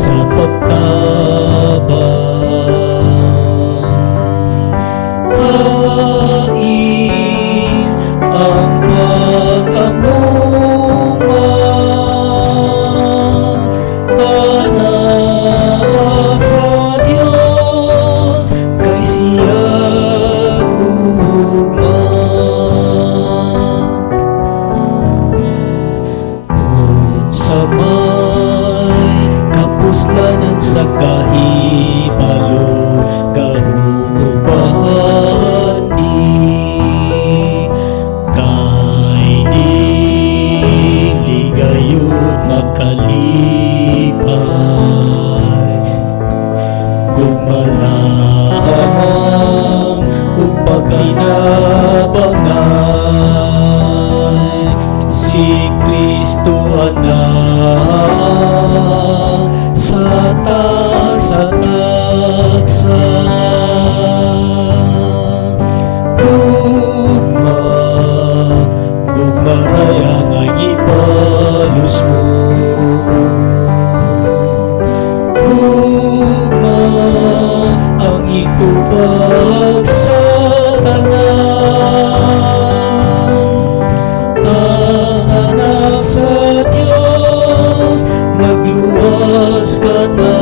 sa pagtabang. Hain ang pag-amuma, panaa sa Diyos kay siya gugma. Sa may kapuslanan sa kahibalo kahubahan ni kay dili gayon makalipay gumalamang upag inabangan si Kristo anak sa tagsa gugmaraya nga ibalus mo gugma ang itubag sa tanan ang anak sa Diyos nagluwas ka na